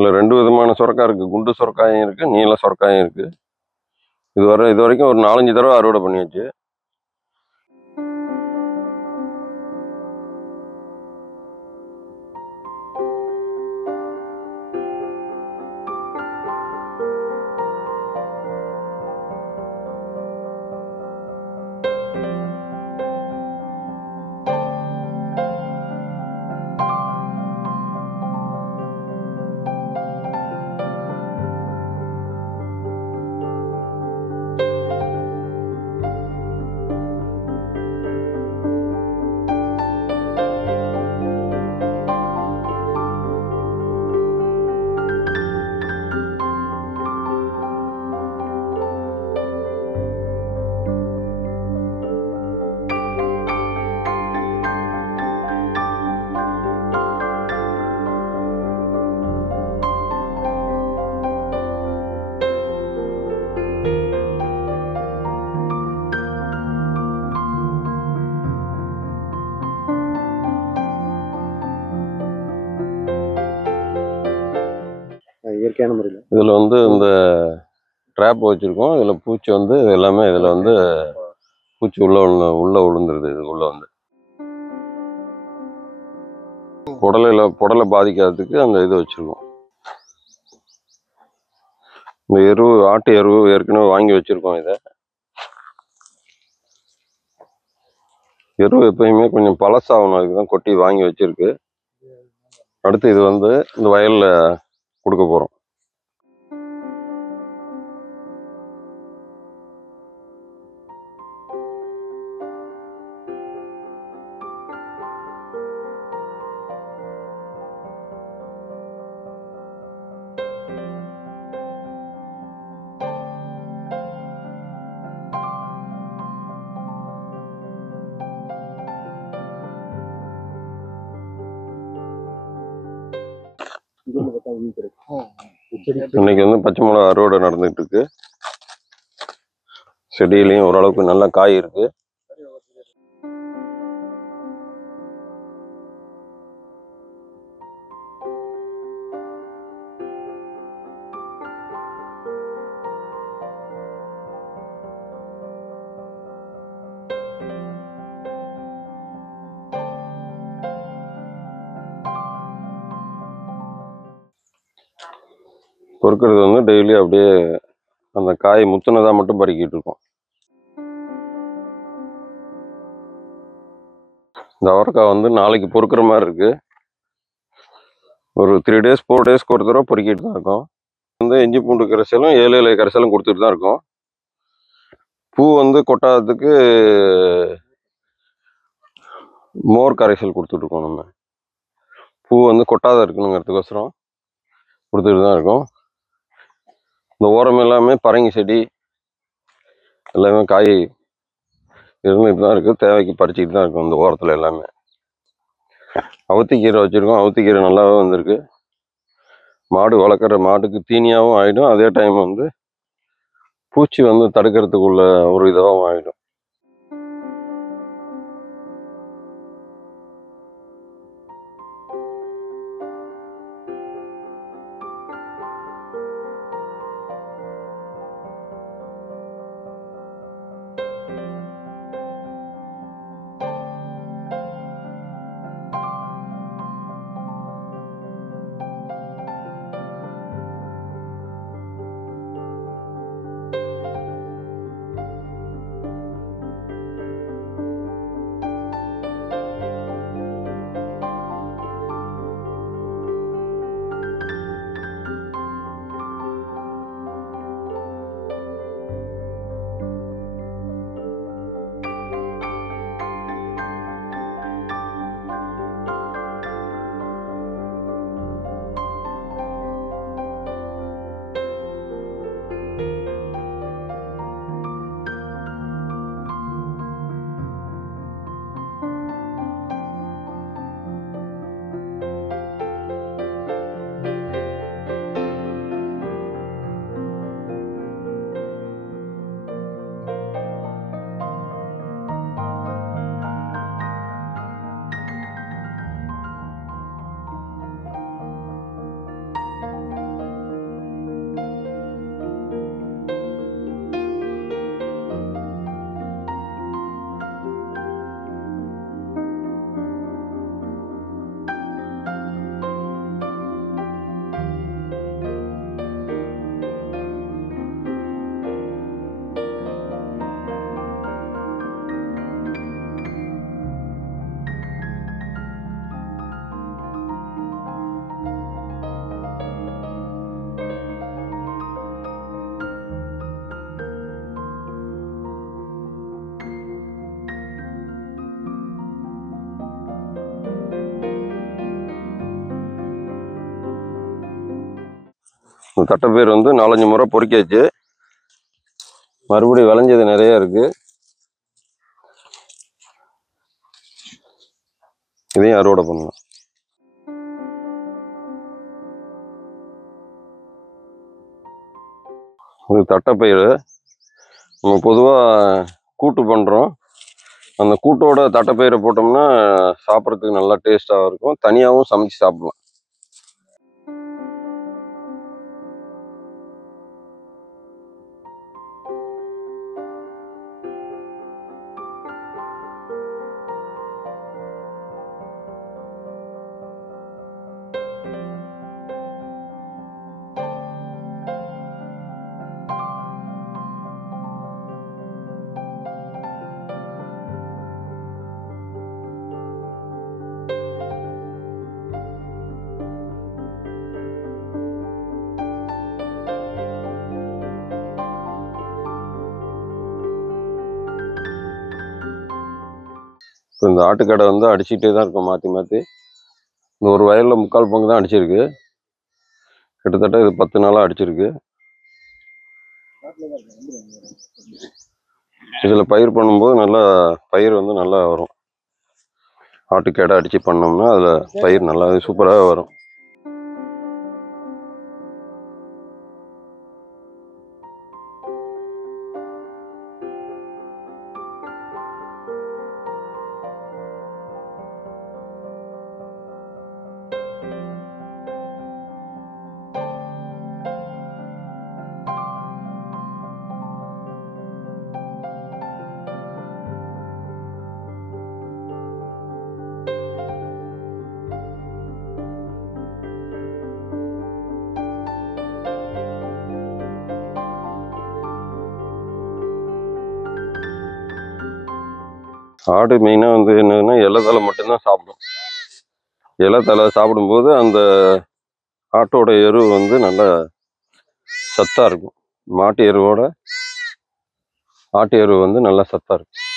இதில் 2 விதமான சுரக்காய் இருக்குது. குண்டு சுரக்காயும் இருக்குது, நீல சுரக்காயும் இருக்குது. இது வரைக்கும் ஒரு 4-5 தடவை அறுவடை பண்ணியாச்சு. இயற்கையான முறையில் இதில் வந்து இந்த ட்ராப் வச்சுருக்கோம். இதில் பூச்சி வந்து எல்லாமே இதில் வந்து பூச்சி உள்ளே விழுந்துருது. இதுக்குள்ளே வந்து புடலை பாதிக்காததுக்கு அந்த இது வச்சுருக்கோம். இந்த ஆட்டு எருவு ஏற்கனவே வாங்கி வச்சுருக்கோம். எருவு எப்பயுமே கொஞ்சம் பழசாகணும், அதுக்கு தான் கொட்டி வாங்கி வச்சுருக்கு. அடுத்து இது வந்து இந்த வயலில் கொடுக்க போகிறோம். இன்னைக்கு வந்து பச்சை மிளகா அறுவடை நடந்துட்டு இருக்கு. செடியிலையும் ஓரளவுக்கு நல்லா காய் இருக்கு. பொறுக்கிறது வந்து டெய்லி அப்படியே அந்த காய் முத்துனதாக மட்டும் பறிக்கிட்டு இருக்கோம். இந்த அவரைக்காய் வந்து நாளைக்கு பொறுக்கிற மாதிரி இருக்கு. ஒரு 3 days 4 daysக்கு ஒரு தடவை பொறுக்கிட்டு தான் இருக்கோம். வந்து இஞ்சி பூண்டு கரைசலும் 7 இலை கரைசலும் கொடுத்துட்டு தான் இருக்கோம். பூ வந்து கொட்டாததுக்கு மோர் கரைசல் கொடுத்துட்ருக்கோம். நம்ம பூ வந்து கொட்டாத இருக்கணுங்கிறதுக்கோசரம் கொடுத்துட்டு தான் இருக்கோம். இந்த ஓரம் எல்லாமே பரங்கி செடி எல்லாமே காய் இருந்துட்டு தான் இருக்குது. தேவைக்கு பறிச்சுட்டு தான் இருக்கும். இந்த ஓரத்தில் எல்லாமே அவுத்திக்கீரை வச்சுருக்கோம். அவுத்திக்கீரை நல்லாவே வந்திருக்கு. மாடு வளர்க்குற மாட்டுக்கு தீனியாகவும் ஆகிடும். அதே டைம் வந்து பூச்சி வந்து தடுக்கிறதுக்குள்ள ஒரு இதாகவும் ஆகிடும். இந்த தட்டைப்பயிர் வந்து 4-5 முறை பொறுக்கியாச்சு. மறுபடியும் விளைஞ்சது நிறைய இருக்கு. இதையும் அறுவடை பண்ணலாம். இது தட்டைப்பயிறு. நம்ம பொதுவாக கூட்டு பண்ணுறோம். அந்த கூட்டோட தட்டைப்பயிரை போட்டோம்னா சாப்பிட்றதுக்கு நல்லா டேஸ்ட்டாக இருக்கும். தனியாகவும் சமைச்சு சாப்பிடலாம். இப்போ இந்த ஆட்டுக்கடை வந்து அடிச்சுக்கிட்டே தான் இருக்கும் மாற்றி மாற்றி. இந்த ஒரு வயலில் 3/4 பங்கு தான் அடிச்சிருக்கு. கிட்டத்தட்ட இது 10 நாளாக அடிச்சிருக்கு. இதில் பயிர் பண்ணும்போது நல்லா பயிர் வந்து நல்லா வரும். ஆட்டுக்கடை அடித்து பண்ணோம்னா அதில் பயிர் நல்லா சூப்பராக வரும். ஆடு மெயினாக வந்து என்னன்னா இலை தலை மட்டும்தான் சாப்பிடும். இலை தலை சாப்பிடும்போது அந்த ஆட்டோட எரு வந்து நல்ல சத்தாக இருக்கும். மாட்டு எருவோட ஆட்டு எரு வந்து நல்லா சத்தாக இருக்கும்.